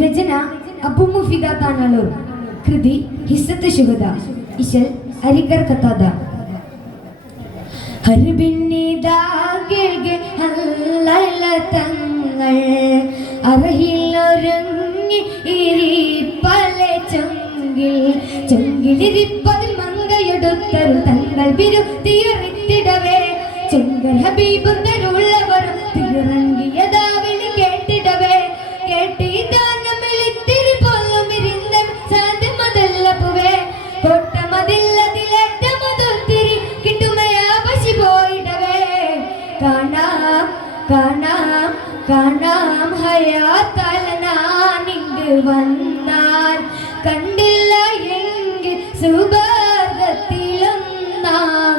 രചന അബു മുഫിദ താനാളൂർ. കൃതി ഹിസത്ത് ശുഹദ ഇശൽ അരിക്കർ കത്താദ. ഹർബിന്നിതാകെ ഹല്ലല തങ്ങൾ. ഇരിപ്പലെ തങ്ങൾ കാണാം കാണാം. കാണാം ഹയാത്താൽ നാനിങ്ക് വന്നാൽ കണ്ടില്ല എങ്കിൽ സുബർഗത്തിലൊന്നാം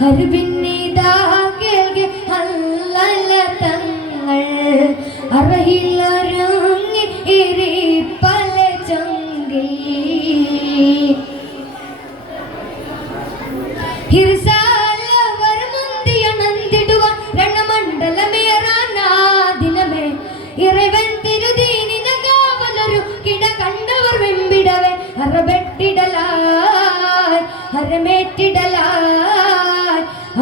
ഹർബിന്നിതാ കേൾക്കെ അല്ലല തങ്ങൾ ഇറവൻ തിരുദീനിന കാവലൊരു കിട കണ്ടവർ വെമ്പിടവേ. അറബെട്ടിടലായി ഹരമേറ്റിടലായി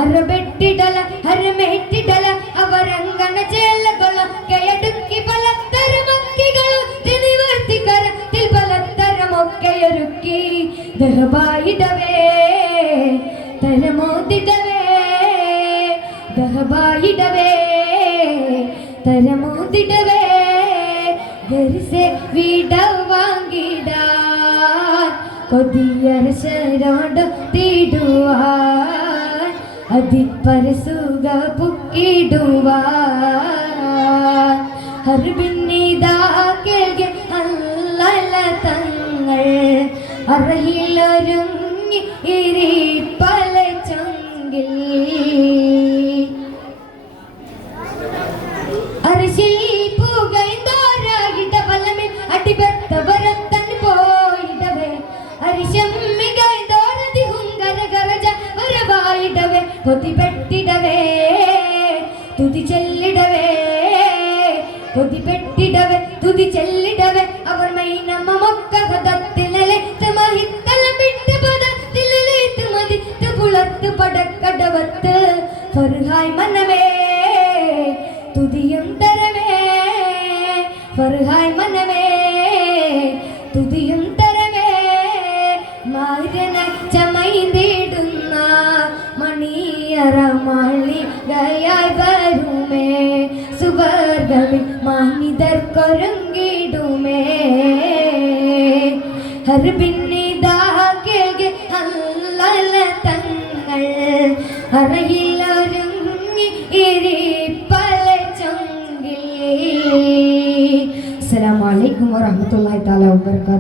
അറബെട്ടിടല ഹരമേറ്റിടല. അവരങ്കണ ചേലകളും കയടുക്കി പലതരമക്കികളും തിനിവർത്തിക്കരത്തിൽ പലതരമൊക്കെയൊരുക്കി ദഹബായിടവേ തരമോതിടവേ ദഹബായിടവേ തരമോതിടവേ. ഗരിസെ വീട വാങ്ങിടാൻ കൊതിയരശരോട് തീടുവാൻ അതിപ്പരസുക പുക്കിടുവാൻ. ഹർബിന്നിതാ കേൾക്കെ അല്ലല തങ്ങൾ അറഹിലൊരുങ്ങി ഇരിപ്പല ചൊങ്കിൽ. కొద్దిపెట్టిడవే తుది చెల్లిడవే కొద్దిపెట్టిడవే తుది చెల్లిడవే అవర్మైన మొక్క വരുമേ സുവർഗമിൽ മാനിതർ കൊരുങ്ങിടുമേ ഹർബിന്നിതാ കേൾക്കെ അല്ലല തങ്ങൾ അറയിലൊരുങ്ങി ഇരിപ്പല ചൊങ്കിൽ അസ്സലാമു അലൈക്കും വറഹ്മത്തുള്ളാഹി തആല വബറകാതുഹു.